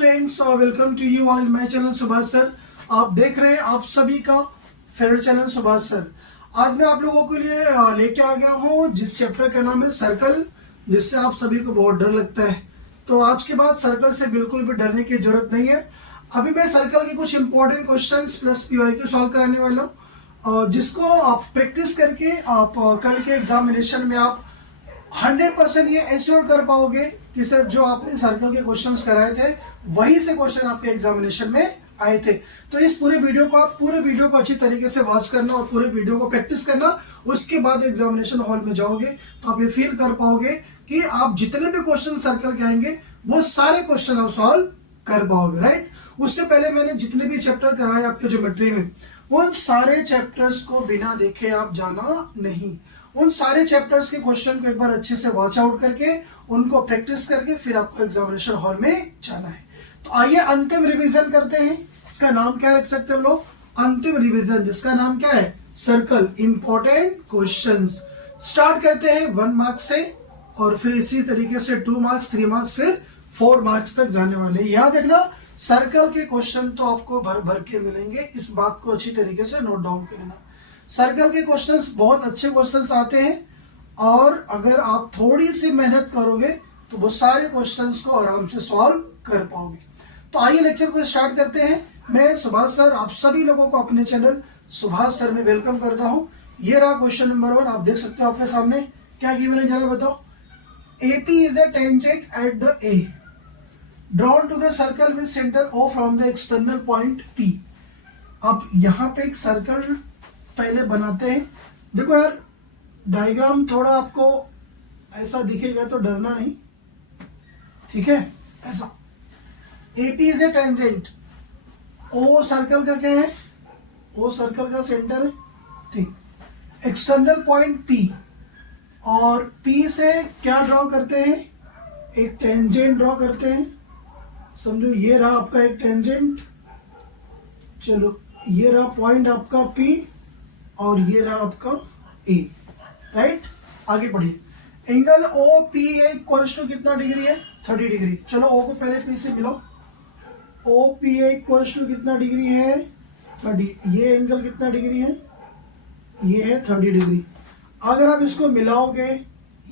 Friends, welcome to you all in my channel Subhash sir. आप देख रहे हैं आप सभी का फेवरेट चैनल सुभाष सर। आज मैं आप लोगों के लिए लेके आ गया हूँ जिस चैप्टर का नाम है सर्कल, जिससे आप सभी को बहुत डर लगता है। तो आज के बाद सर्कल से बिल्कुल भी डरने की जरूरत नहीं है। अभी मैं सर्कल के कुछ important questions plus PYQ solve कराने वाला हूँ, जिसको आप प्रैक्टिस करके आप कल के एग्जामिनेशन में आप 100% ये एश्योर कर पाओगे कि सर जो आपने सर्कल के क्वेश्चंस कराए थे वही से क्वेश्चन आपके एग्जामिनेशन में आए थे। तो इस पूरे वीडियो को अच्छी तरीके से वॉच करना और पूरे वीडियो को प्रैक्टिस करना। उसके बाद एग्जामिनेशन हॉल में जाओगे तो आप ये फील कर पाओगे कि आप जितने भी क्वेश्चन सर्कल के आएंगे वो सारे क्वेश्चन आप सॉल्व कर पाओगे, राइट। उससे पहले मैंने जितने भी चैप्टर कराए आपके ज्योमेट्री में, उन सारे चैप्टर्स को बिना देखे आप जाना नहीं। उन सारे चैप्टर्स के क्वेश्चन को एक बार अच्छे से वॉच आउट करके उनको प्रैक्टिस करके फिर आपको एग्जामिनेशन हॉल में जाना है। तो आइए अंतिम रिवीजन करते हैं। इसका नाम क्या रख सकते हैं हम लोग? अंतिम रिवीजन, जिसका नाम क्या है? Circle important questions. स्टार्ट करते हैं 1 मार्क्स से और फिर इसी तरीके से 2 मार्क्स, 3 मार्क्स, फिर 4 मार्क्स तक जाने वाले हैं। याद रखना, सर्कल के क्वेश्चन तो आपको भर भर के मिलेंगे, इस बात को अच्छी तरीके से नोट डाउन करना। सर्कल के क्वेश्चंस बहुत अच्छे क्वेश्चंस आते हैं और अगर आप थोड़ी सी मेहनत करोगे तो वो सारे क्वेश्चंस को आराम से सॉल्व कर पाओगे। तो आइए लेक्चर को स्टार्ट करते हैं। मैं सुभाष सर आप सभी लोगों को अपने चैनल सुभाष सर में वेलकम करता हूं। ये रहा क्वेश्चन नंबर 1, आप देख सकते हो आपके सामने। क्या गिवन है जरा बताओ। AP is a tangent at the A drawn to the circle with center O from the external point P। अब यहाँ पे एक सर्कल पहले बनाते हैं। देखो यार, डायग्राम थोड़ा आपको ऐसा दिखेगा तो डरना नहीं, ठीक है। ऐसा AP is a tangent, O circle का क्या है? O सर्कल का सेंटर है, ठीक। एक्सटर्नल पॉइंट P और P से क्या ड्रॉ करते हैं? एक टेंजेंट ड्रॉ करते हैं। समझो ये रहा आपका एक टेंजेंट, चलो ये रहा पॉइंट आपका P और ये रहा आपका A, राइट। आगे बढ़िए। एंगल OPA इक्वल्स टू कितना डिग्री है? 30 डिग्री। चलो O को पहले P से मिलो। OPA इक्वल्स टू कितना डिग्री है? 30। ये एंगल कितना डिग्री है? ये है 30 डिग्री। अगर आप इसको मिलाओगे,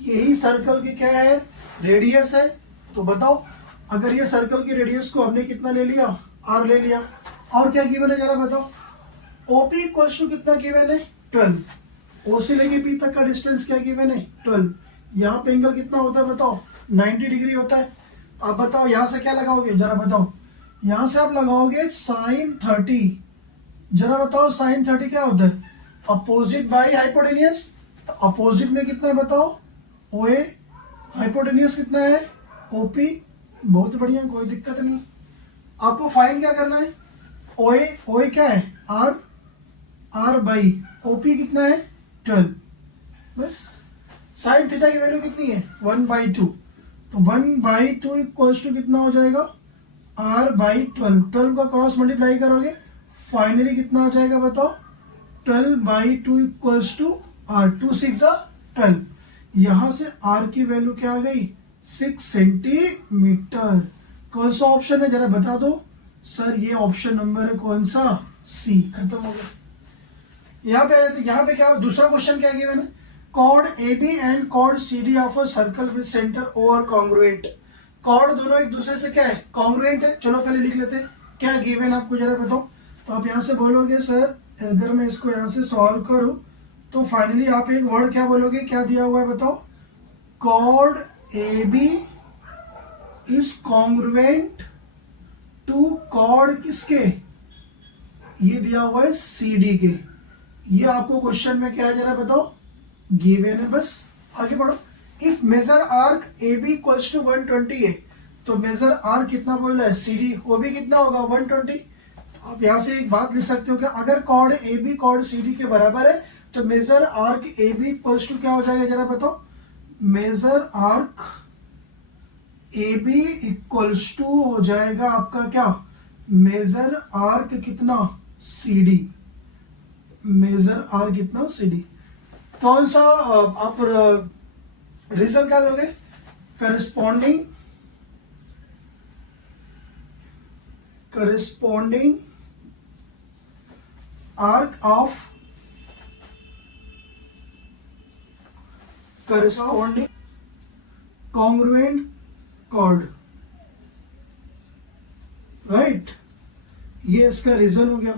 यही सर्कल की क्या है? रेडियस है। तो बताओ, अगर ये सर्कल की रेडियस को हमने कितना ले लिया? R ले लिया। और क्या गिवन है जरा बताओ। OP इक्वल्स टू कितना गिवन है? 12। O से लेके P तक का डिस्टेंस क्या गिवन है? 12। यहाँ पे एंगल कितना होता है बताओ? 90 डिग्री होता है। अब बताओ यहाँ से क्या लगाओगे जरा बताओ। यहाँ से आप लगाओगे sin 30। जरा बताओ sin 30 क्या होता है? Opposite by hypotenuse. तो अपोजिट में कितना है बताओ? OA। हाइपोटेनियस कितना है? OP। बहुत बढ़िया, कोई दिक्कत नहीं। आपको फाइंड क्या करना है? OA क्या है? R बाई OP कितना है? 12। बस। साइन थीटा की वैल्यू कितनी है? 1/2। तो 1/2 इक्वल्स टू कितना हो जाएगा? R/12। 12 का क्रॉस मल्टीप्लाई करोगे, फाइनली कितना आ जाएगा बताओ? 12/2 इक्वल्स टू R। 2 6 12। यहां से R की वैल्यू क्या आ गई? 6 सेंटीमीटर। कौन सा ऑप्शन है जरा बता दो। सर ये ऑप्शन नंबर है कौन सा? C। खत्म हो गया। यहाँ पे क्या दूसरा क्वेश्चन क्या गिवन है? Chord AB and chord CD of a circle with centre O are congruent. Chord दोनों एक दूसरे से क्या है? कॉन्ग्रुएंट है। चलो पहले लिख लेते हैं क्या गिवन आपको जरा बताओ। तो आप यहाँ से बोलोगे सर अगर मैं इसको यहाँ से सॉल्व करूँ तो फाइनली आप एक वर्ड क्या बोलोगे? क्या दिया हुआ है बताओ। Chord AB is congruent to chord किसके? ये दिया हुआ है CD के। ये आपको क्वेश्चन में क्या है जरा बताओ? गिवन है। बस आगे बढ़ो। If major arc AB equals to 120 है तो मेजर आर्क कितना बोला है? CD। वो भी कितना होगा? 120। तो आप यहाँ से एक बात लिख सकते हो कि अगर कॉर्ड AB कॉर्ड CD के बराबर है तो major arc AB equals to क्या हो जाएगा जरा बताओ। Major arc AB equals to हो जाएगा आपका क्या? मेजर आर्क कितना? CD। मेजर आर्क कितना? CD। कौन सा आप रीजन क्या दोगे? Corresponding corresponding arc of corresponding congruent chord, right. ये इसका रीजन हो गया।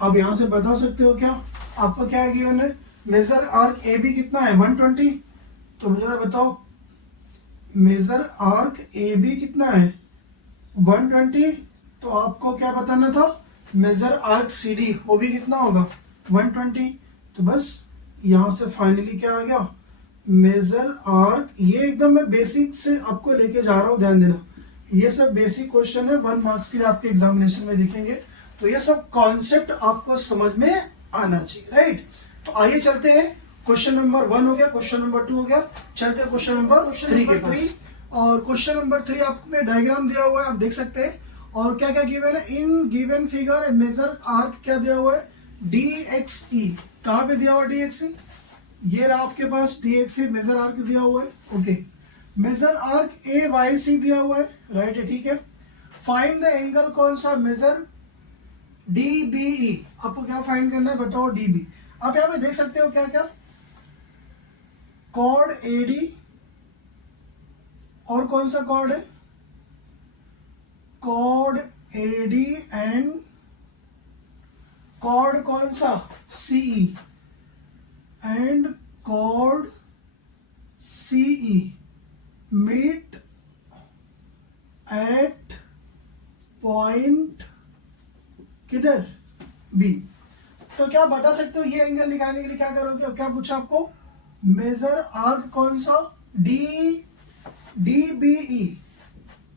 अब यहां से बता सकते हो क्या आपको क्या है गिवन है, मेजर आर्क ए बी कितना है 120, तो मुझे बताओ मेजर आर्क ए बी कितना है 120, तो आपको क्या बताना था मेजर आर्क सी डी वो भी कितना होगा 120। तो बस यहां से फाइनली क्या आ गया मेजर आर्क, ये एकदम मैं बेसिक से आपको लेके जा रहा हूं, ध्यान देना ये सब बेसिक क्वेश्चन है 1 मार्क्स के लिए आपके एग्जामिनेशन में दिखेंगे, तो ये सब कॉन्सेप्ट आपको समझ में आना चाहिए, राइट। तो आइए चलते हैं, क्वेश्चन नंबर 1 हो गया, क्वेश्चन नंबर 2 हो गया, चलते हैं क्वेश्चन नंबर 3 के पास। और क्वेश्चन नंबर 3 आपको में डायग्राम दिया हुआ है, आप देख सकते हैं। और क्या क्या गिवन है, in given figure major arc क्या दिया हुआ है डी एक्स ई, कहाँ पे दिया हुआ है डी एक्स ई, ये रहा आपके पास D X E major arc दिया हुआ है, okay. Major arc A Y C दिया हुआ है, राइट है, ठीक है। फाइंड द एंगल कौन सा मेजर डी बी ई, आपको क्या फाइंड करना है बताओ डी बी। आप यहाँ पे देख सकते हो क्या क्या कॉर्ड ए डी, और कौन सा कॉर्ड है chord A D, and chord कौन सा CE, and chord CE meet at point किधर बी। तो क्या बता सकते हो ये एंगल निकालने के लिए क्या करोगे, अब क्या पूछा आपको मेजर आर्क कौन सा डी डी बी ई।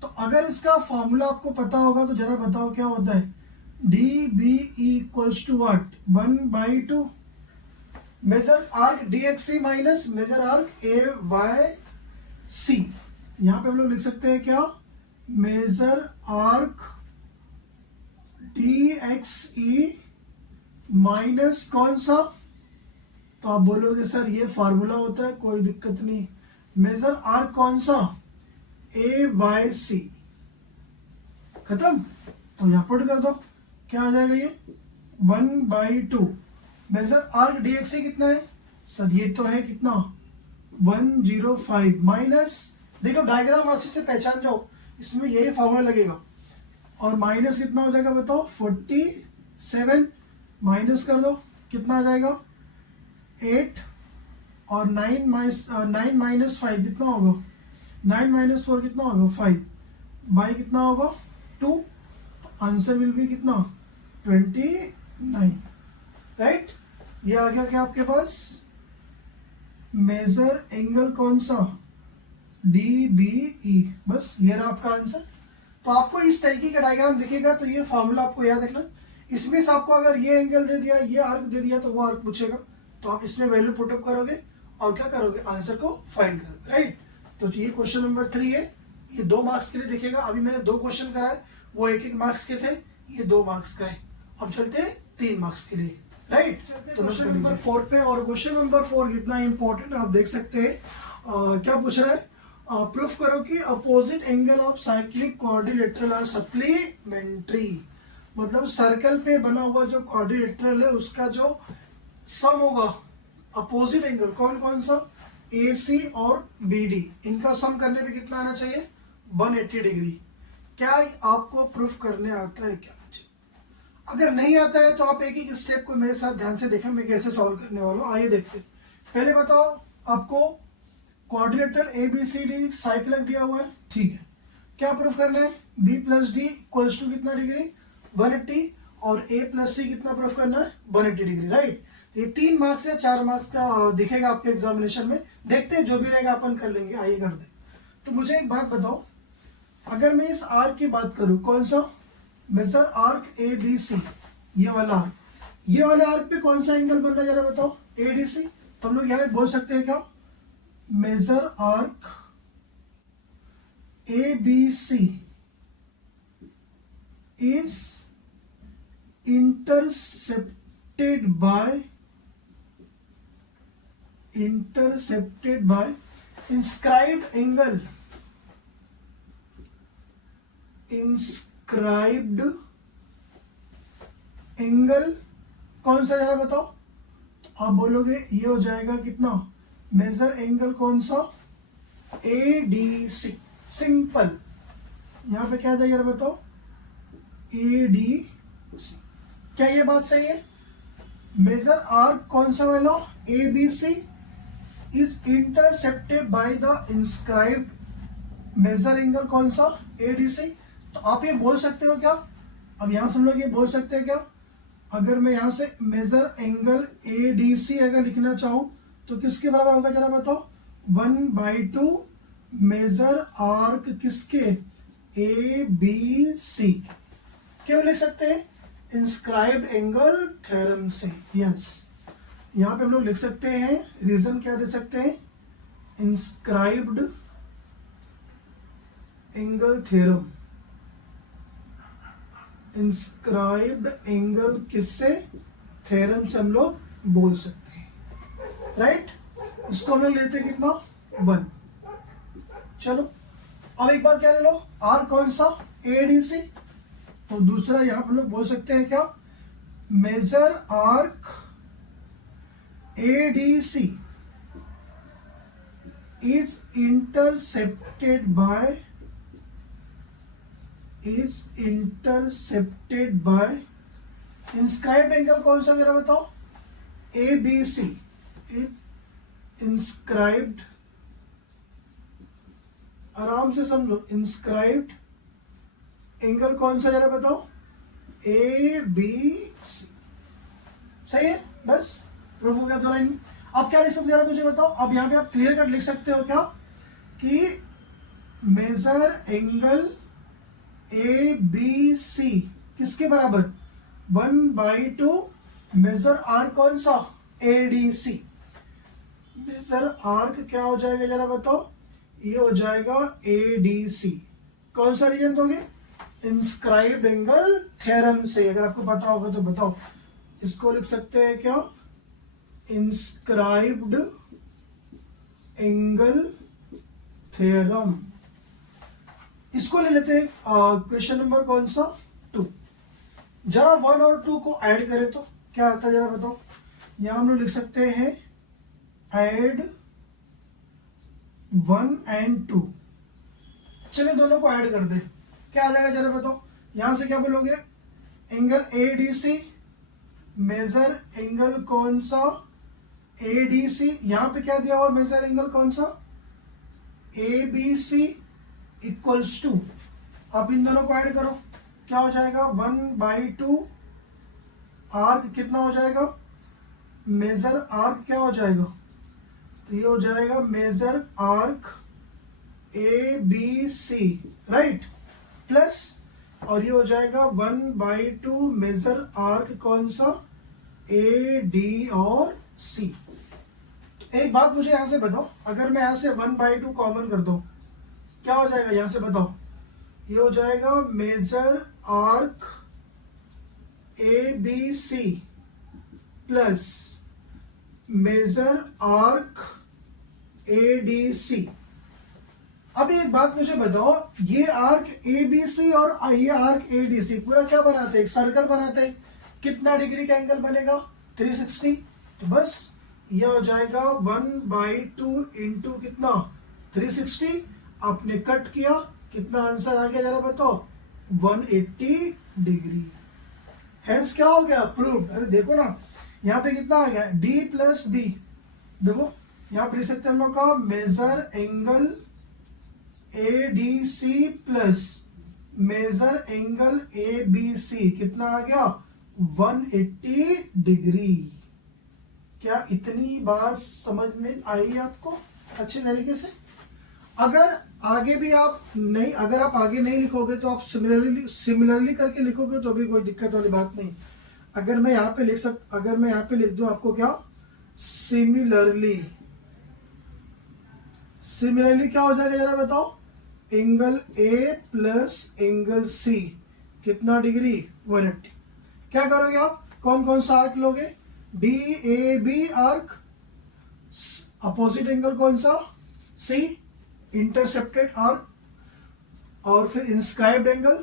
तो अगर इसका फॉर्मूला आपको पता होगा तो जरा बताओ क्या होता है, D B equals to what 1/2 major arc D X C minus major arc A Y C. यहां पे हम लोग लिख सकते हैं क्या major arc D X E minus कौन सा, तो आप बोलोगे सर ये फार्मूला होता है, कोई दिक्कत नहीं। मेजर आर्क कौन सा ए वाई सी, खत्म। तो यहां पुट कर दो, क्या आ जाएगा ये 1/2 मेजर आर्क डी एक्स सी कितना है सर, ये तो है कितना 105 माइनस, देखो डायग्राम अच्छे से पहचान जाओ, इसमें यही फॉर्मूला लगेगा। और माइनस कितना हो जाएगा बताओ 47, माइनस कर दो कितना आ जाएगा 8, और 9 माइनस 5 कितना होगा 9 माइनस 4 कितना होगा 5, बाई कितना होगा 2, आंसर विल बी कितना 29, राइट। ये आ गया क्या आपके पास मेजर एंगल कौन सा डी बी ई, बस ये रहा आपका आंसर। तो आपको इस तरीके का डायग्राम दिखेगा, तो ये फॉर्मूला आपको याद रखना। इसमें से आपको अगर ये एंगल दे दिया, ये आर्क दे दिया, तो वो आर्क पूछेगा, तो आप इसमें वैल्यू पुटअप करोगे और क्या करोगे आंसर को फाइंड करोगे, राइट। तो ये क्वेश्चन नंबर 3 है, ये 2 मार्क्स के लिए दिखेगा। अभी मैंने 2 क्वेश्चन कराए, वो 1-1 मार्क्स के थे, ये 2 मार्क्स का है। अब चलते हैं 3 मार्क्स के लिए, राइट। तो क्वेश्चन नंबर 4 पे, और क्वेश्चन नंबर 4 कितना इंपॉर्टेंट आप देख सकते हैं। क्या पूछ रहा है, प्रूफ करो कि opposite angle of cyclic quadrilateral are supplementary. मतलब सर्कल पे बना हुआ जो क्वाड्रिलेटरल है उसका जो सम होगा अपोजिट एंगल कौन कौन सा ए सी और बी डी, इनका सम करने पे कितना आना चाहिए 180 डिग्री। क्या आपको प्रूफ करने आता है क्या मुझे, अगर नहीं आता है तो आप एक एक स्टेप को मेरे साथ ध्यान से देखें मैं कैसे सॉल्व करने वाला हूँ। आइए देखते हैं। पहले बताओ आपको quadrilateral A B C D cyclic दिया हुआ है, ठीक है। क्या प्रूफ करना है B plus D equals to कितना डिग्री 180, और ए प्लस सी कितना प्रूफ करना है 180 डिग्री, राइट। ये 3 मार्क्स या 4 मार्क्स का दिखेगा आपके एग्जामिनेशन में, देखते हैं जो भी रहेगा अपन कर लेंगे। आइए करते हैं। तो मुझे एक बात बताओ, अगर मैं इस आर्क की बात करूं कौन सा major arc A B C, ये वाला आर्क, ये वाले आर्क पे कौन सा एंगल बन रहा है जरा बताओ ए डी सी। तो हम लोग यहाँ पे बोल सकते हैं क्या major arc A B C is intercepted by inscribed inscribed angle कौन सा, जरा बताओ। तो आप बोलोगे ये हो जाएगा कितना, मेजर एंगल कौन सा, ADC। सिंपल, यहाँ पे क्या आ जाएगा बताओ, ADC। क्या ये बात सही है? मेजर आर्क कौन सा वाला, ABC is intercepted by the inscribed major angle कौन सा, ADC। तो आप ये बोल सकते हो क्या, अब यहां से हम लोग ये बोल सकते हैं क्या, अगर मैं यहां से मेजर एंगल ADC अगर लिखना चाहूं तो किसके बराबर होगा, जरा बताओ, 1/2 मेजर आर्क किसके, ABC। क्यों लिख सकते हैं, इंस्क्राइब्ड एंगल थ्योरम से। यस, यहाँ पे हम लोग लिख सकते हैं, रीजन क्या दे सकते हैं, inscribed angle theorem. Inscribed angle किससे, थ्योरम से हम लोग बोल सकते हैं, राइट। इसको हम लोग लेते हैं कितना, 1। चलो अब एक बार क्या ले लो, आर कौन सा, ADC। तो दूसरा यहां पर लोग बोल सकते हैं क्या, major arc ADC is intercepted by inscribed angle कौन सा मेरा बताओ, ABC is inscribed, आराम से समझो, इंस्क्राइब्ड एंगल कौन सा जरा बताओ, ABC। सही है, बस प्रूफ हो गया 2 लाइन में। अब क्या लिख सकते हो मुझे बताओ, अब यहाँ पे आप क्लियर कट लिख सकते हो क्या, कि मेजर एंगल ABC किसके बराबर, 1/2 मेजर आर्क कौन सा, ADC। मेजर आर्क क्या हो जाएगा जरा बताओ, ये हो जाएगा ADC। कौन सा रीजन दोगे, इंस्क्राइब्ड एंगल थ्योरम से। अगर आपको पता होगा तो बताओ, इसको लिख सकते हैं क्या, इंस्क्राइब्ड एंगल थ्योरम। इसको ले लेते हैं क्वेश्चन नंबर कौन सा, 2। जरा 1 और 2 को ऐड करें तो क्या आता है जरा बताओ। यहां हम लोग लिख सकते हैं ऐड 1 and 2। चलिए दोनों को ऐड कर दे, क्या आ जाएगा जरा बताओ। यहां से क्या बोलोगे, एंगल ADC, मेजर एंगल कौन सा, ADC। यहां पे क्या दिया हुआ, मेजर एंगल कौन सा, ABC इक्वल्स टू, आप इन दोनों को ऐड करो, क्या हो जाएगा, 1/2 आर्क कितना हो जाएगा, मेजर आर्क क्या हो जाएगा, तो ये हो जाएगा major arc ABC, right, plus और ये हो जाएगा 1/2 मेजर आर्क कौन सा, AD और C। एक बात मुझे यहां से बताओ, अगर मैं यहां से 1/2 कॉमन कर दूं क्या हो जाएगा, यहां से बताओ, ये हो जाएगा major arc ABC plus major arc ADC। अब एक बात मुझे बताओ, ये आर्क ABC और ये आर्क ADC पूरा क्या बनाते हैं, एक सर्कल बनाते हैं। कितना डिग्री का एंगल बनेगा, 360। तो बस ये हो जाएगा 1/2 इंटू कितना, 360। आपने कट किया, कितना आंसर आ गया जरा बताओ, 180 डिग्री। हेंस क्या हो गया, प्रूव्ड। अरे देखो ना यहाँ पे कितना आ गया, D प्लस B। देखो यहाँ पे लिख सकते हैं हम लोग का major angle ADC plus major angle ABC कितना आ गया, 180 डिग्री। क्या इतनी बात समझ में आई आपको अच्छे तरीके से। अगर आगे भी आप नहीं, अगर आप आगे नहीं लिखोगे तो आप सिमिलरली करके लिखोगे तो भी कोई दिक्कत वाली बात नहीं। अगर मैं यहाँ पे लिख दूं आपको क्या, सिमिलरली क्या हो जाएगा जरा बताओ, angle A plus angle C कितना डिग्री, 180। क्या करोगे आप, कौन कौन सा आर्क लोगे, DAB आर्क, अपोजिट एंगल कौन सा, C इंटरसेप्टेड आर्क, और फिर इंस्क्राइब्ड एंगल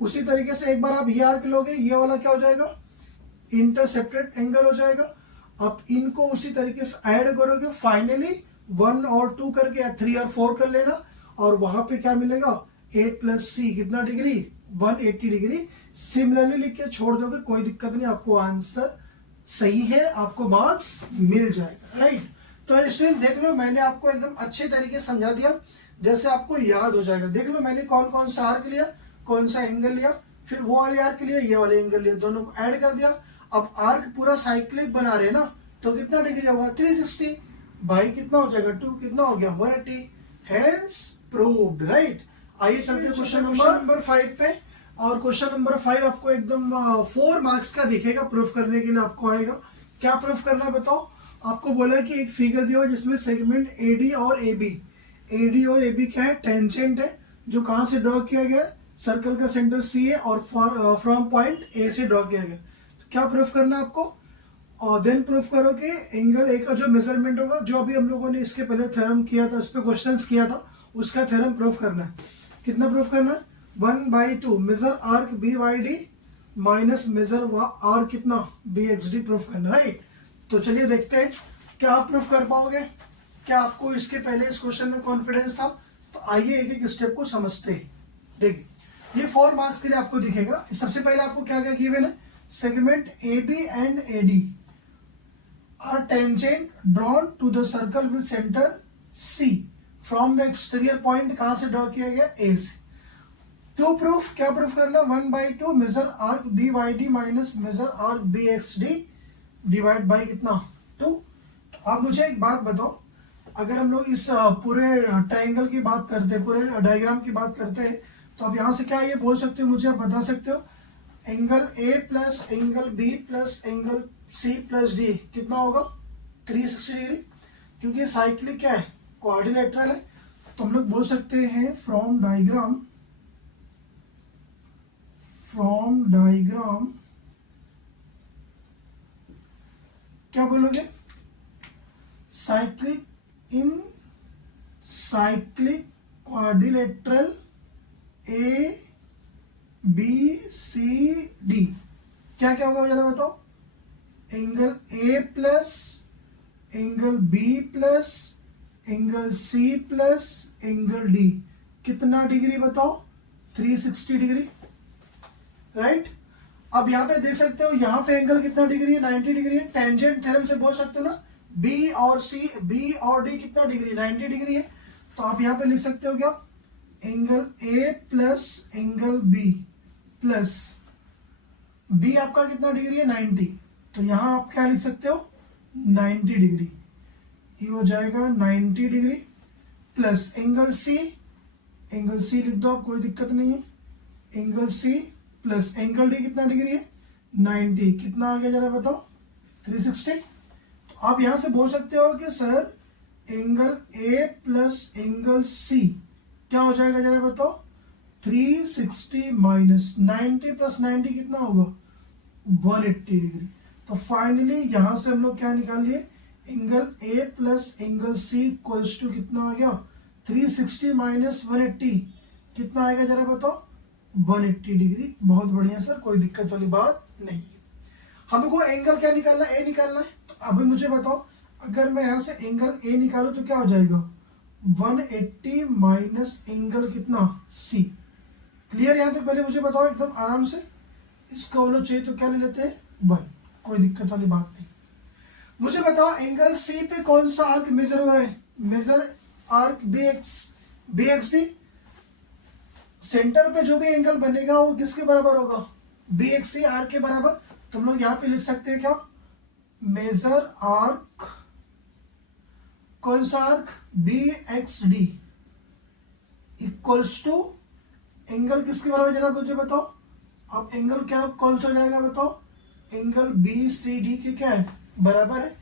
उसी तरीके से एक बार आप ये आर्क लोगे, ये वाला क्या हो जाएगा, इंटरसेप्टेड एंगल हो जाएगा। अब इनको उसी तरीके से ऐड करोगे, फाइनली 1 और 2 करके या 3 और 4 कर लेना, और वहां पे क्या मिलेगा, a प्लस सी कितना डिग्री, 180 डिग्री। सिमिलरली लिख के छोड़ दोगे, कोई दिक्कत नहीं, आपको आंसर सही है, आपको मार्क्स मिल जाएगा, राइट। तो स्टूडेंट देख लो, मैंने आपको एकदम अच्छे तरीके से समझा दिया, जैसे आपको याद हो जाएगा। देख लो मैंने कौन कौन सा आर्क लिया, कौन सा एंगल लिया, फिर वो वाले आर्क लिया, ये वाले एंगल लिया, दोनों को ऐड कर दिया। अब आर्क पूरा साइक्लिक बना रहे ना, तो कितना डिग्री होगा, 360 बाई कितना हो जाएगा 2, कितना हो गया 180, हेंस प्रूव्ड, राइट। आइए चलते हैं क्वेश्चन नंबर 5 पे। और क्वेश्चन नंबर 5 आपको एकदम 4 मार्क्स का दिखेगा, प्रूफ करने के लिए आपको आएगा। क्या प्रूफ करना है बताओ। आपको बोला कि एक फिगर दिया हुआ जिसमें सेगमेंट एडी और एबी क्या है, टेंजेंट है, जो कहां से ड्रॉ किया गया है, सर्कल का सेंटर सी है और फ्रॉम पॉइंट ए से ड्रॉ किया गया। तो क्या प्रूफ करना है आपको, और देन प्रूफ करो कि एंगल ए का जो मेजरमेंट होगा, जो अभी हम लोगों ने इसके पहले थ्योरम किया था, उस पर क्वेश्चन किया था, उसका थ्योरम प्रूफ करना है। कितना प्रूफ करना है, 1/2 major arc B Y D minus major arc कितना बी एक्स डी प्रूफ करना, राइट। तो चलिए देखते हैं क्या आप प्रूफ कर पाओगे। क्या आपको इसके पहले इस क्वेश्चन में कॉन्फिडेंस था। तो आइए एक एक स्टेप को समझते हैं। देखिए ये 4 मार्क्स के लिए आपको दिखेगा। सबसे पहले आपको क्या क्या गिवन है, segment A B and A D are tangent drawn to the circle with centre C from the exterior point, कहां से ड्रॉ किया गया, ए से। टू प्रूफ, क्या प्रूफ करना, 1/2 major arc B Y D minus major arc B X D divide by कितना 2। तो आप मुझे एक बात बताओ, अगर हम लोग इस पूरे ट्रायंगल की बात करते हैं, पूरे डायग्राम की बात करते हैं, तो आप यहाँ से क्या ये बोल सकते हो, मुझे आप बता सकते हो, angle A plus angle B plus angle C plus D कितना होगा, 360 डिग्री। क्योंकि साइक्लिक क्या है, क्वाड्रिलेटरल है, तो हम लोग बोल सकते हैं फ्रॉम डायग्राम क्या बोलोगे, cyclic quadrilateral A B C D क्या क्या होगा जरा बताओ, angle A plus angle B plus angle C plus angle D कितना डिग्री बताओ, 360 डिग्री, राइट। अब यहाँ पे देख सकते हो, यहाँ पे एंगल कितना डिग्री है, 90 डिग्री है। टेंजेंट थ्योरम से बोल सकते हो ना, बी और डी कितना डिग्री, 90 डिग्री है। तो आप यहाँ पे लिख सकते हो क्या, angle A plus angle B plus B आपका कितना डिग्री है, 90। तो यहाँ आप क्या लिख सकते हो, 90 डिग्री, ये हो जाएगा 90 डिग्री प्लस एंगल सी लिख दो, कोई दिक्कत नहीं है, angle C plus angle D कितना डिग्री है, 90, कितना आ गया जरा बताओ, 360। तो आप यहां से बोल सकते हो कि sir angle A plus angle C क्या हो जाएगा जरा बताओ, 360 माइनस 90 प्लस 90 कितना होगा, 180 डिग्री। तो फाइनली यहां से हम लोग क्या निकाल लिए, angle A plus angle C equals to कितना आ गया, 360 माइनस 180 कितना आएगा जरा बताओ, 180 डिग्री। बहुत बढ़िया सर, कोई दिक्कत वाली बात नहीं है। हमको एंगल क्या निकालना है, ए निकालना है। तो अभी मुझे बताओ, अगर मैं यहां से एंगल ए निकालू तो क्या हो जाएगा, 180 माइनस एंगल कितना सी। क्लियर, यहां तक पहले मुझे बताओ एकदम आराम से। इसका वो चाहिए तो क्या ले लेते हैं, 1, कोई दिक्कत वाली बात नहीं। मुझे बताओ एंगल सी पे कौन सा आर्क मेजर हो रहा है, major arc B X D. Centre पे जो भी एंगल बनेगा वो किसके बराबर होगा, बी एक्स सी आर्क के बराबर। तो हम लोग यहां पे लिख सकते हैं क्या, मेजर आर्क, कौन सा arc, B X D equals to angle किसके बराबर जरा मुझे बताओ। अब एंगल क्या कौन सा हो जाएगा बताओ, एंगल बी सी डी के क्या है, बराबर है।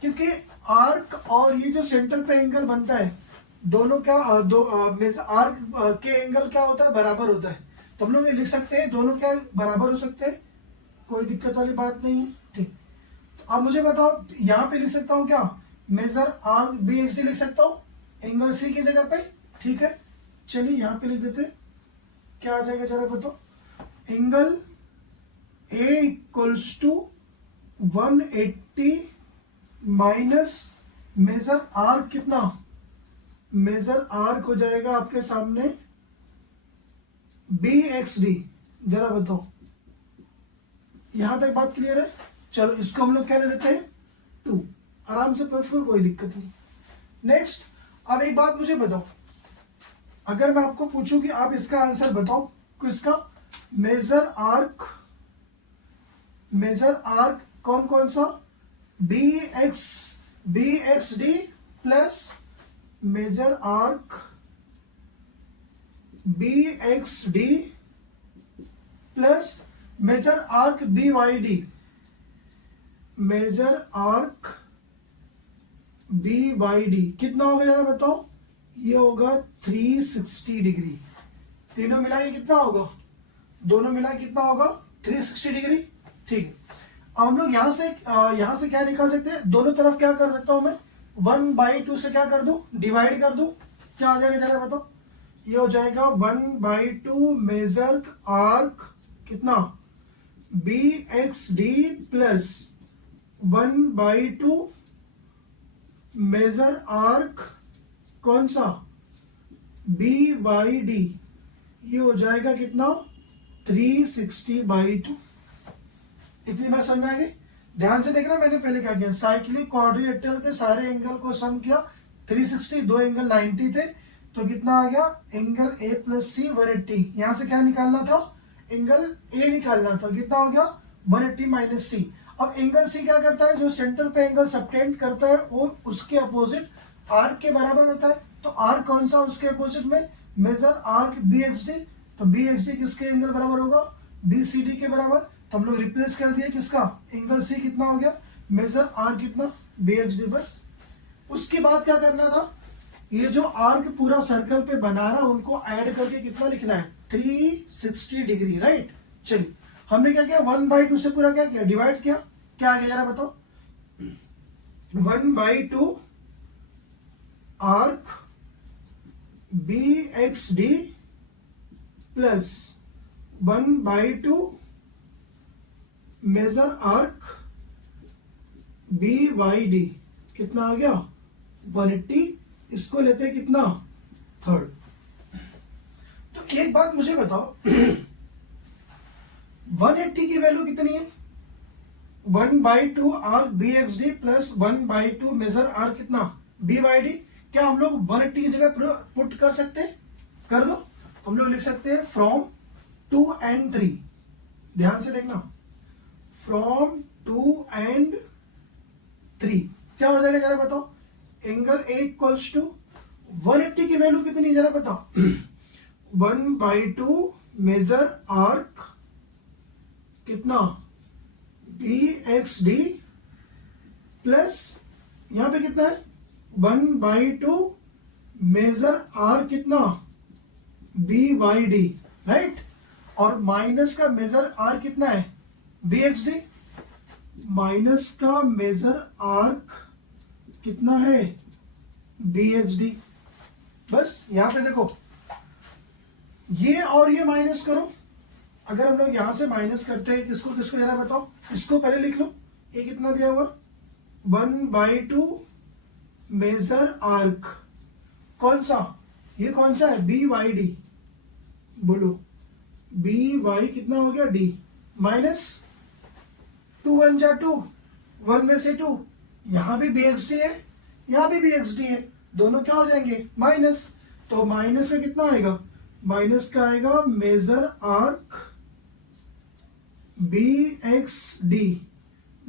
क्योंकि आर्क और ये जो सेंटर पे एंगल बनता है, दोनों क्या आर्क के एंगल क्या होता है, बराबर होता है। तो हम लोग ये लिख सकते हैं दोनों क्या बराबर हो सकते हैं, कोई दिक्कत वाली बात नहीं है, ठीक। तो अब मुझे बताओ, यहाँ पे लिख सकता हूँ क्या, major arc B X D लिख सकता हूँ एंगल सी की जगह पे, ठीक है। चलिए यहाँ पे लिख देते, क्या आ जाएगा जरा बताओ, angle A equals to 180 minus major arc कितना, मेजर आर्क हो जाएगा आपके सामने बी एक्स डी। जरा बताओ, यहां तक बात क्लियर है? चलो इसको हम लोग क्या ले लेते हैं, 2, आराम से परफॉर्म, कोई दिक्कत नहीं। नेक्स्ट, अब एक बात मुझे बताओ, अगर मैं आपको पूछूं कि आप इसका आंसर बताओ, किसका मेजर आर्क कौन कौन सा, B X D plus major arc B X D plus major arc B Y D, major arc B Y D कितना होगा जरा बताओ, ये होगा 360 डिग्री। तीनों मिला के कितना होगा, दोनों मिला के कितना होगा 360 डिग्री। ठीक है, अब हम लोग यहां से क्या निकाल सकते हैं, दोनों तरफ क्या कर सकता हूं मैं, 1/2 से क्या कर दूं, डिवाइड कर दूं। क्या आ जाएगा जरा बताओ, ये हो जाएगा 1/2 मेजर आर्क कितना B X D plus 1/2 major arc कौन सा बी वाई डी, ये हो जाएगा कितना 360/2। इतनी बात समझ में आ गई? ध्यान से देखना, मैंने पहले क्या किया, साइक्लिक क्वाड्रिलेटरल के सारे एंगल को सम किया, 360, दो एंगल 90 थे, तो कितना आ गया, एंगल ए प्लस सी 180। यहां से क्या निकालना था, एंगल ए निकालना था, कितना हो गया 180 माइनस सी। अब एंगल सी क्या करता है, जो सेंटर पे एंगल सबटेंड करता है वो उसके अपोजिट आर्क के बराबर होता है। तो आर्क कौन सा उसके अपोजिट में, major arc B X D, तो बी एक्स डी किसके एंगल बराबर होगा, बी सी डी के बराबर। तो हम लोग रिप्लेस कर दिया किसका, एंगल सी कितना हो गया, मेजर आर्क कितना बी एक्स डी। बस उसके बाद क्या करना था, ये जो आर्क पूरा सर्कल पे बना रहा उनको ऐड करके कितना लिखना है, 360 डिग्री, राइट। चलिए हमने क्या किया, 1/2 से पूरा क्या किया, डिवाइड किया। क्या आ गया जरा बताओ, 1/2 arc B X D plus 1/2 major arc B Y D, कितना आ गया 180। इसको लेते हैं कितना, 3rd। तो एक बात मुझे बताओ, 180 की वैल्यू कितनी है, 1/2 arc B X D plus 1/2 major arc कितना बी वाई डी। क्या हम लोग 180 की जगह पुट कर सकते हैं, कर दो। हम लोग लिख सकते हैं फ्रॉम 2 and 3, ध्यान से देखना, फ्रॉम 2 and 3 क्या हो जाएगा जरा बताओ, एंगल ए इक्वल्स टू 180 की वैल्यू कितनी जरा बताओ, 1/2 मेजर आर्क कितना बी एक्स डी प्लस यहां पे कितना है 1/2 मेजर आर्क कितना बी वाई डी, राइट। और माइनस का मेजर आर्क कितना है बी एक्स डी, माइनस का मेजर आर्क कितना है बी एक्स डी। बस यहां पे देखो, ये और ये माइनस करो। अगर हम लोग यहां से माइनस करते हैं किसको किसको जरा बताओ, इसको पहले लिख लो, ये कितना दिया हुआ 1/2 मेजर आर्क कौन सा, ये कौन सा है बी वाई डी, बोलो बी वाई कितना हो गया डी, माइनस 2 1 जा 2, 1 में से 2, यहां भी बी एक्स डी है, यहां भी बी एक्स डी है, दोनों क्या हो जाएंगे माइनस। तो माइनस का कितना आएगा, माइनस का आएगा major arc B X D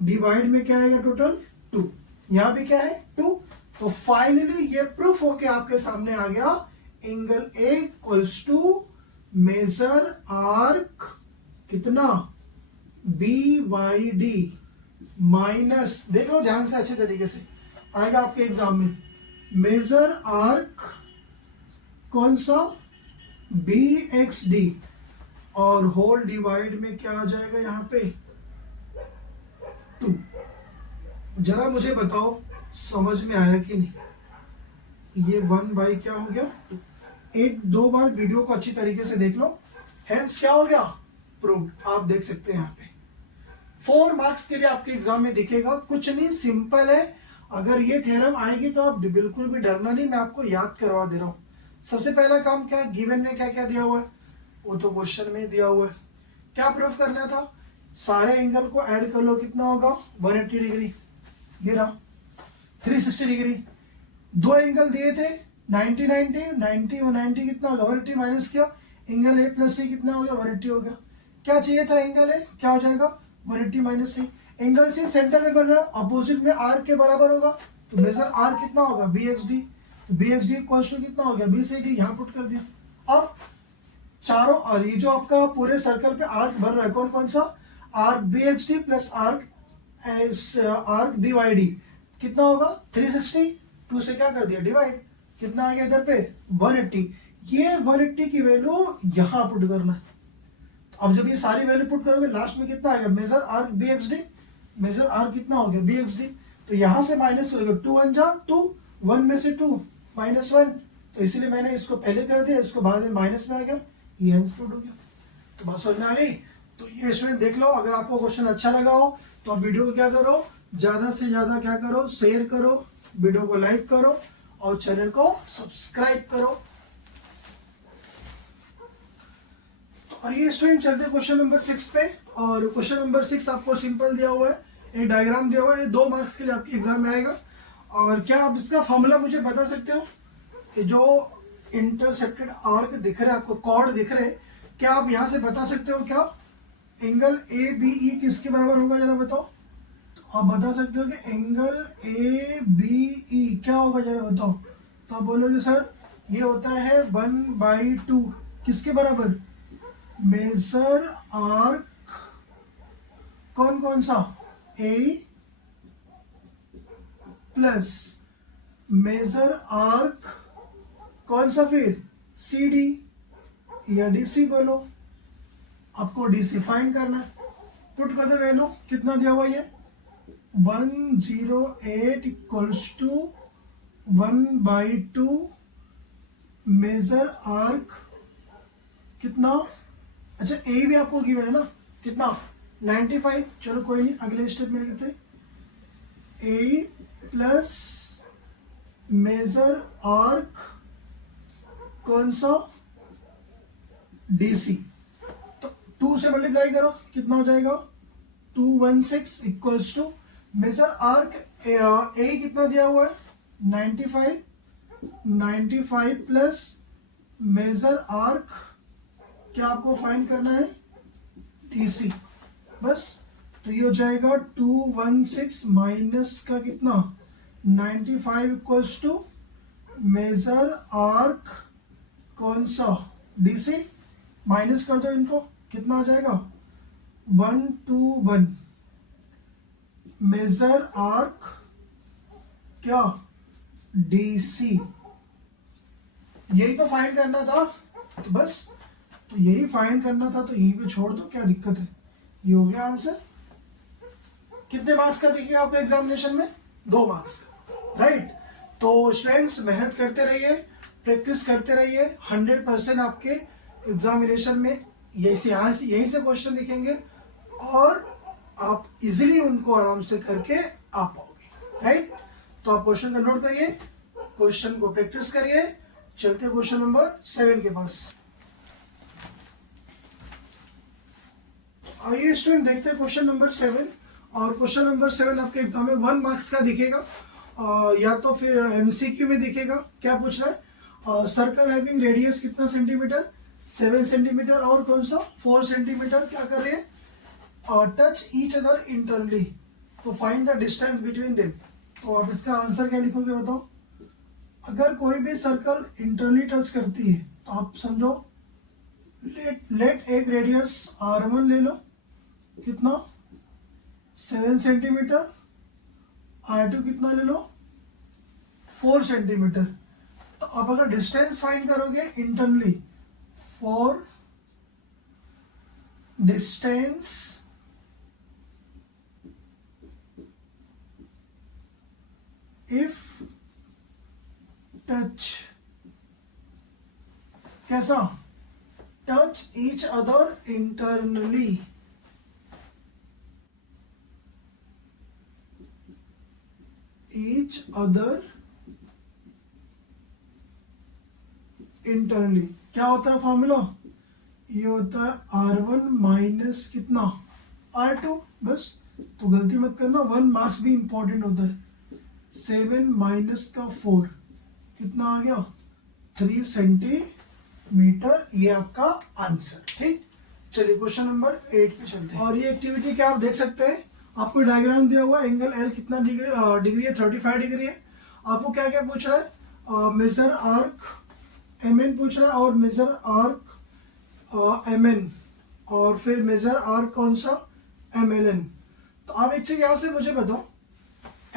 divide में क्या आएगा टोटल 2, यहां भी क्या है 2। तो फाइनली ये प्रूफ होके आपके सामने आ गया, angle A equals to major arc कितना बी वाई डी माइनस, देख लो ध्यान से अच्छे तरीके से आएगा आपके एग्जाम में, मेजर आर्क कौन सा बी एक्स डी और होल डिवाइड में क्या आ जाएगा यहां पे 2। जरा मुझे बताओ समझ में आया कि नहीं, ये 1 क्या हो गया 2। एक दो बार वीडियो को अच्छी तरीके से देख लो। हेंस क्या हो गया, प्रूव्ड। आप देख सकते हैं यहाँ पे 4 मार्क्स के लिए आपके एग्जाम में दिखेगा, कुछ नहीं, सिंपल है। अगर ये थ्योरम आएगी तो आप बिल्कुल भी डरना नहीं, मैं आपको याद करवा दे रहा हूँ। सबसे पहला काम क्या है, गिवन में क्या क्या दिया हुआ है वो तो क्वेश्चन में दिया हुआ है। क्या प्रूफ करना था, सारे एंगल को ऐड कर लो, कितना होगा 180 डिग्री, ये रहा 360 डिग्री। दो एंगल दिए थे 90 90 90 और 90 कितना होगा 180 माइनस किया, एंगल ए प्लस सी कितना हो गया 180 हो गया। क्या चाहिए था, एंगल ए क्या हो जाएगा 180 माइनस सी। एंगल सी सेंटर में बन रहा है, अपोजिट में आर्क के बराबर होगा, तो मेजर आर्क कितना होगा बी एक्स डी, तो B X D equal to कितना हो गया बी सी डी, यहाँ पुट कर दिया। अब चारों, और ये जो आपका पूरे सर्कल पे आर्क बन रहा है कौन कौन सा, arc B X D plus arc B Y D, कितना होगा 360, 2 से क्या कर दिया डिवाइड, कितना आ गया इधर पे 180। ये 180 की वैल्यू यहाँ पुट करना है। अब जब ये सारी वैल्यू पुट करोगे लास्ट में कितना आएगा, major arc B X D, major arc कितना हो गया बी एक्स डी, तो यहाँ से माइनस करोगे 2 1 जा 2, 1 में से 2 माइनस 1, तो इसीलिए मैंने इसको पहले कर दिया, इसको बाद में माइनस में आ गया, ये इंक्लूड हो गया। तो बात समझ में आ गई। तो ये स्टूडेंट देख लो, अगर आपको क्वेश्चन अच्छा लगा हो तो आप वीडियो को क्या करो, ज्यादा से ज्यादा क्या करो, शेयर करो, वीडियो को लाइक करो और चैनल को सब्सक्राइब करो। तो आइए स्टूडेंट चलते क्वेश्चन नंबर 6 पे। और क्वेश्चन नंबर 6 आपको सिंपल दिया हुआ है, एक डायग्राम दिया हुआ है, 2 मार्क्स के लिए आपके एग्जाम में आएगा। और क्या आप इसका फॉर्मूला मुझे बता सकते हो, ये जो इंटरसेप्टेड आर्क दिख रहा है आपको, कॉर्ड दिख रहे हैं, क्या आप यहां से बता सकते हो क्या एंगल ए बी ई किसके बराबर होगा, जरा बताओ। तो आप बता सकते हो कि एंगल ए बी ई क्या होगा, जरा बताओ। तो आप बोलोगे सर ये होता है 1/2, किसके बराबर, मेजर आर्क कौन कौन सा ए प्लस मेजर आर्क कौन सा फिर सी डी या डी सी बोलो, आपको डी सी फाइंड करना है। पुट कर दो वैल्यू, कितना दिया हुआ ये 108 इक्वल्स टू 1/2 मेजर आर्क कितना, अच्छा ए भी आपको गिवन है ना, कितना 95, चलो कोई नहीं, अगले स्टेप में लिखते ए प्लस मेजर आर्क कौन सा डीसी, तो 2 से मल्टीप्लाई करो, कितना हो जाएगा 216 equals to major arc A कितना दिया हुआ है 95, 95 प्लस मेजर आर्क क्या आपको फाइंड करना है डीसी, बस। तो ये हो जाएगा 216 माइनस का कितना 95 इक्वल्स टू मेजर आर्क कौन सा डीसी, माइनस कर दो इनको, कितना आ जाएगा 121 मेजर आर्क क्या डीसी, यही तो फाइंड करना था, तो बस, तो यही फाइंड करना था, तो यहीं पे छोड़ दो, क्या दिक्कत है, ये हो गया आंसर। कितने मार्क्स का दिखेगा आपको एग्जामिनेशन में, 2 मार्क्स का, राइट। तो स्टूडेंट्स मेहनत करते रहिए, प्रैक्टिस करते रहिए, 100% आपके एग्जामिनेशन में यहीं से क्वेश्चन दिखेंगे और आप इजीली उनको आराम से करके आ पाओगे, राइट। तो आप क्वेश्चन का नोट करिए, क्वेश्चन को प्रैक्टिस करिए। चलते क्वेश्चन नंबर 7 के पास। आइए स्टूडेंट देखते हैं क्वेश्चन नंबर 7। और क्वेश्चन नंबर 7 आपके एग्जाम में 1 मार्क्स का दिखेगा, या तो फिर एमसीक्यू में दिखेगा। क्या पूछ रहा है, सर्कल हैविंग रेडियस कितना सेंटीमीटर 7 सेंटीमीटर और कौन सा 4 सेंटीमीटर, क्या कर रहे हैं टच ईच अदर इंटरनली, तो find the distance between them. तो आप इसका आंसर क्या लिखोगे बताओ। अगर कोई भी सर्कल इंटरनली टच करती है तो आप समझो लेट एक रेडियस r1 ले लो, कितना 7 सेंटीमीटर, r2 कितना ले लो 4 सेंटीमीटर। तो आप अगर डिस्टेंस फाइंड करोगे internally, for distance if touch, कैसा touch each other internally. Each other internally. क्या होता है फॉर्मूला? ये होता है R1 माइनस कितना R2, बस। तो गलती मत करना, 1 मार्क्स भी इंपॉर्टेंट होता है। 7 माइनस का 4 कितना आ गया? 3 सेंटीमीटर। ये आपका आंसर। ठीक, चलिए क्वेश्चन नंबर 8 पे चलते हैं। और ये एक्टिविटी क्या आप देख सकते हैं, आपको डायग्राम दिया हुआ है। एंगल एल कितना डिग्री है? 35 डिग्री है। आपको क्या क्या पूछ रहा है? मेजर आर्क MN पूछ रहा है, और मेजर आर्क MN, और फिर मेजर आर्क कौन सा? MLN। तो आप एक चीज यहां से मुझे बताओ,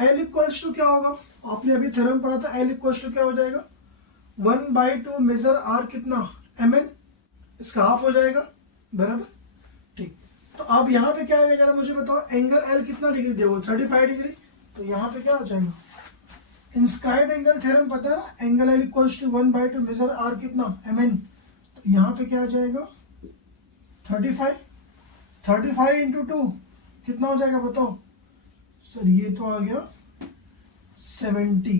L इक्वल्स टू क्या होगा? आपने अभी थ्योरम पढ़ा था, L इक्वल्स टू क्या हो जाएगा? 1/2 मेजर आर्क कितना? MN, इसका हाफ हो जाएगा, बराबर। ठीक, तो अब यहाँ पे क्या आएगा जरा मुझे बताओ। एंगल L कितना डिग्री दिया हुआ? 35 डिग्री। तो यहाँ पे क्या हो जाएगा? इंस्क्राइब्ड एंगल थ्योरम पता है ना, angle L equals to 1/2 major arc कितना? MN। तो यहाँ पे क्या आ जाएगा? 35 इंटू 2 कितना हो जाएगा बताओ सर? ये तो आ गया 70।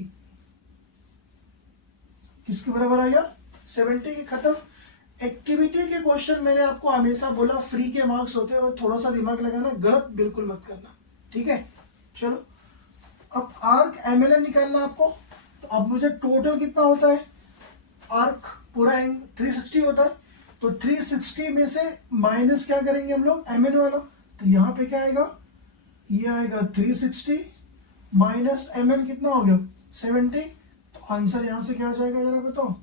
किसके बराबर आ गया? 70 के। खत्म। एक्टिविटी के क्वेश्चन मैंने आपको हमेशा बोला फ्री के मार्क्स होते हैं, थोड़ा सा दिमाग लगाना, गलत बिल्कुल मत करना। ठीक है, चलो अब आर्क MLN निकालना आपको। तो अब मुझे टोटल कितना होता है? आर्क पूरा 360 होता है, तो 360 में से माइनस क्या करेंगे हम लोग? MN वाला। तो यहाँ पे क्या आएगा? ये आएगा 360 माइनस MN कितना हो गया? 70। तो आंसर यहाँ से क्या आ जाएगा जरा बताओ?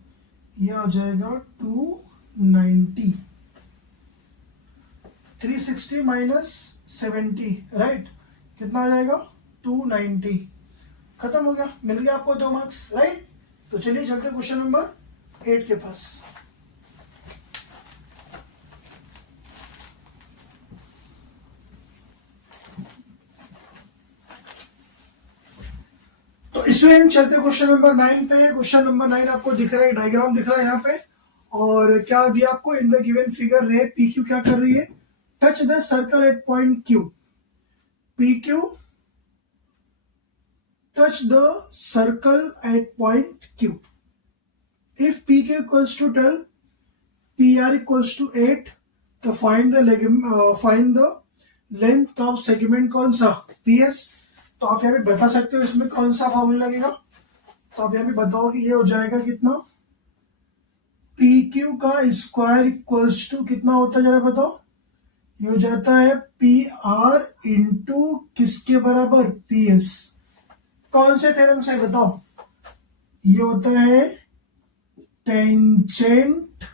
ये आ जाएगा 290। 360 माइनस 70, राइट, कितना आ जाएगा? 290। खत्म हो गया, मिल गया आपको 2 मार्क्स, राइट। तो चलिए चलते क्वेश्चन नंबर 8 के पास। तो इसमें चलते क्वेश्चन नंबर 9 पे। क्वेश्चन नंबर 9 आपको दिख रहा है, डायग्राम दिख रहा है यहाँ पे। और क्या दिया आपको? इन द गिवन फिगर रे PQ क्या कर रही है? Touch the circle eight point Q। PQ touch the circle at point Q. If PQ equals to 12, PR equals to 8, तो find the length of segment कौन सा? PS। तो आप यहाँ पे बता सकते हो इसमें कौन सा फॉर्मूला लगेगा। तो आप यहाँ पे बताओ कि ये हो जाएगा कितना? PQ का स्क्वायर इक्वल्स टू कितना होता है जरा बताओ? ये हो जाता है PR इंटू किसके बराबर? PS। कौन से थ्योरम से बताओ? ये होता है टेंजेंट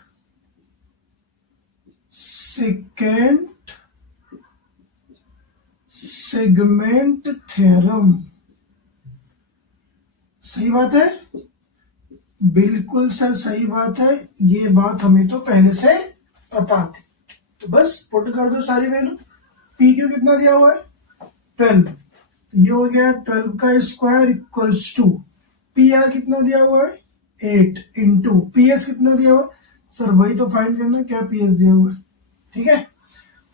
सेकेंड सेगमेंट थ्योरम। सही बात है, बिल्कुल सर सही बात है। ये बात हमें तो पहले से पता थी। तो बस पुट कर दो सारी वैल्यू। PQ कितना दिया हुआ है? 12। ये हो गया 12 का स्क्वायर इक्वल्स टू PR कितना दिया हुआ है? 8 इंटू PS कितना दिया हुआ है? सर वही तो फाइंड करना है, क्या PS दिया हुआ है। ठीक है,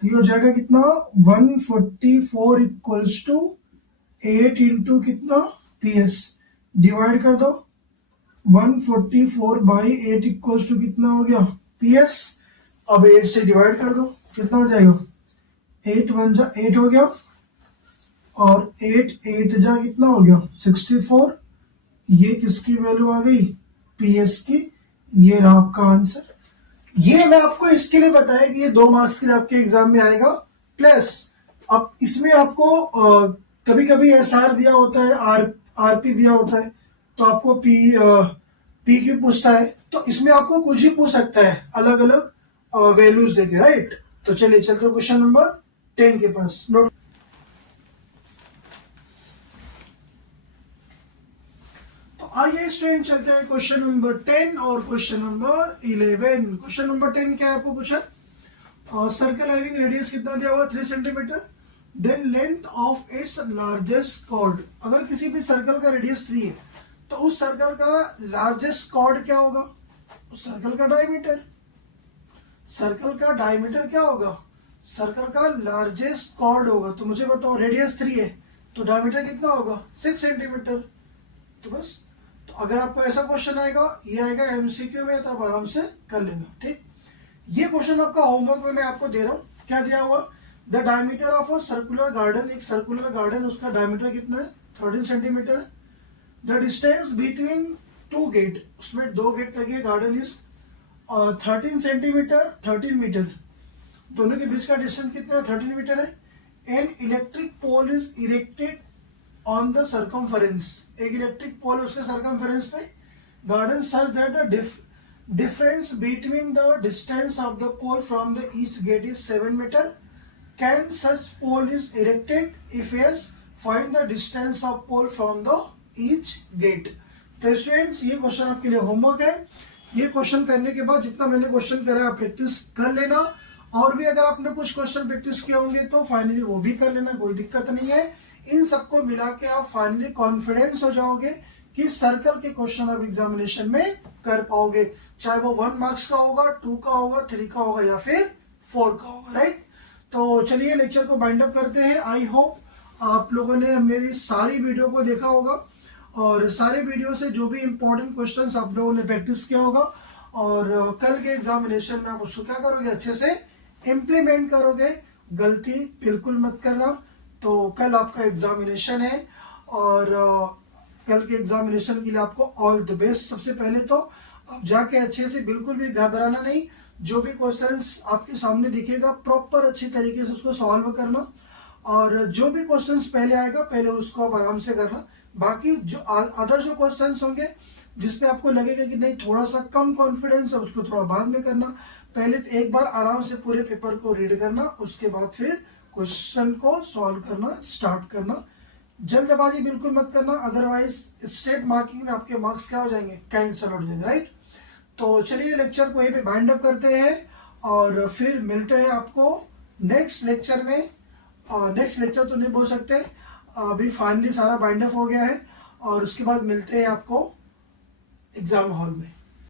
तो ये हो जाएगा कितना? 144 इक्वल्स टू 8 इंटू कितना? PS। डिवाइड कर दो, 144 बाई 8 इक्वल्स टू कितना हो गया? PS। अब 8 से डिवाइड कर दो, कितना हो जाएगा? 8 1 जा 8 हो गया, और 8 8 जा कितना हो गया? 64। ये किसकी वैल्यू आ गई? PS की। ये रहा आपका आंसर। ये मैं आपको इसके लिए बताया कि ये 2 मार्क्स के लिए आपके एग्जाम में आएगा। प्लस अब इसमें आपको कभी कभी SR दिया होता है, RP दिया होता है, तो आपको PQ पूछता है। तो इसमें आपको कुछ ही पूछ सकता है, अलग अलग वैल्यूज देके, राइट। तो चलिए चलते क्वेश्चन नंबर 10 के पास। नोट। आइए स्टूडेंट चलते हैं क्वेश्चन नंबर 10 और क्वेश्चन नंबर 11। क्वेश्चन नंबर 10 क्या है आपको पूछा? सर्कल हैविंग रेडियस कितना दिया हुआ? 3 centimetre. Then length of its largest chord. अगर किसी भी सर्कल का रेडियस 3 है तो उस सर्कल का लार्जेस्ट कॉर्ड क्या होगा? उस सर्कल का डायमीटर। सर्कल का डायमीटर क्या होगा, सर्कल का लार्जेस्ट कॉर्ड होगा। तो मुझे बताओ रेडियस 3 है तो डायमीटर कितना होगा 6 सेंटीमीटर। तो बस, तो अगर आपको ऐसा क्वेश्चन आएगा, ये आएगा एमसीक्यू में, तो आप आराम से कर लेना। ठीक, ये क्वेश्चन आपका होमवर्क में मैं आपको दे रहा हूँ। क्या दिया हुआ, the diameter of a circular garden, एक सर्कुलर गार्डन उसका डायमीटर कितना है 13 सेंटीमीटर है। The distance between two gate, उसमें 2 गेट लगे, गार्डन इज 13 सेंटीमीटर 13 मीटर, दोनों के बीच का डिस्टेंस कितना है 13 मीटर है। An electric pole is erected on the circumference, एक इलेक्ट्रिक पोल उसके सर्कमफरेंस पे garden such that the difference between the distance of the pole from the each gate is 7 meter. Can such pole is erected? If yes, find the distance of pole from the each gate. तो students ये question आपके लिए homework है। ये question करने के बाद जितना मैंने क्वेश्चन करा आप प्रैक्टिस कर लेना, और भी अगर आपने कुछ क्वेश्चन प्रैक्टिस किए होंगे तो फाइनली वो भी कर लेना, कोई दिक्कत नहीं है। इन सबको मिला के आप फाइनली कॉन्फिडेंस हो जाओगे कि सर्कल के क्वेश्चन आप एग्जामिनेशन में कर पाओगे, चाहे वो 1 मार्क्स का होगा, 2 का होगा, 3 का होगा या फिर 4 का होगा, राइट। तो चलिए लेक्चर को बाइंड अप करते हैं। आई होप आप लोगों ने मेरी सारी वीडियो को देखा होगा, और सारे वीडियो से जो भी इंपॉर्टेंट क्वेश्चंस आप लोगों ने प्रैक्टिस किया होगा, और कल के एग्जामिनेशन में आप उसको क्या करोगे, अच्छे से इम्प्लीमेंट करोगे, गलती बिल्कुल मत करना। तो कल आपका एग्जामिनेशन है, और कल के एग्जामिनेशन के लिए आपको ऑल द बेस्ट। सबसे पहले तो आप जाके अच्छे से, बिल्कुल भी घबराना नहीं, जो भी क्वेश्चंस आपके सामने दिखेगा प्रॉपर अच्छी तरीके से उसको सॉल्व करना, और जो भी क्वेश्चंस पहले आएगा पहले उसको आप आराम से करना। बाकी जो अदर जो क्वेश्चंस होंगे जिसमें आपको लगेगा कि नहीं थोड़ा सा कम कॉन्फिडेंस है, उसको थोड़ा बाद में करना। पहले एक बार आराम से पूरे पेपर को रीड करना, उसके बाद फिर क्वेश्चन को सॉल्व करना स्टार्ट करना। जल्दबाजी बिल्कुल मत करना, अदरवाइज स्टेट मार्किंग में आपके मार्क्स क्या हो जाएंगे, कैंसिल हो जाएंगे, राइट। तो चलिए लेक्चर को यहीं पे बाइंड अप करते हैं, और फिर मिलते हैं आपको नेक्स्ट लेक्चर में। नेक्स्ट लेक्चर तो नहीं बोल सकते, अभी फाइनली सारा बाइंड अप हो गया है, और उसके बाद मिलते हैं आपको एग्जाम हॉल में।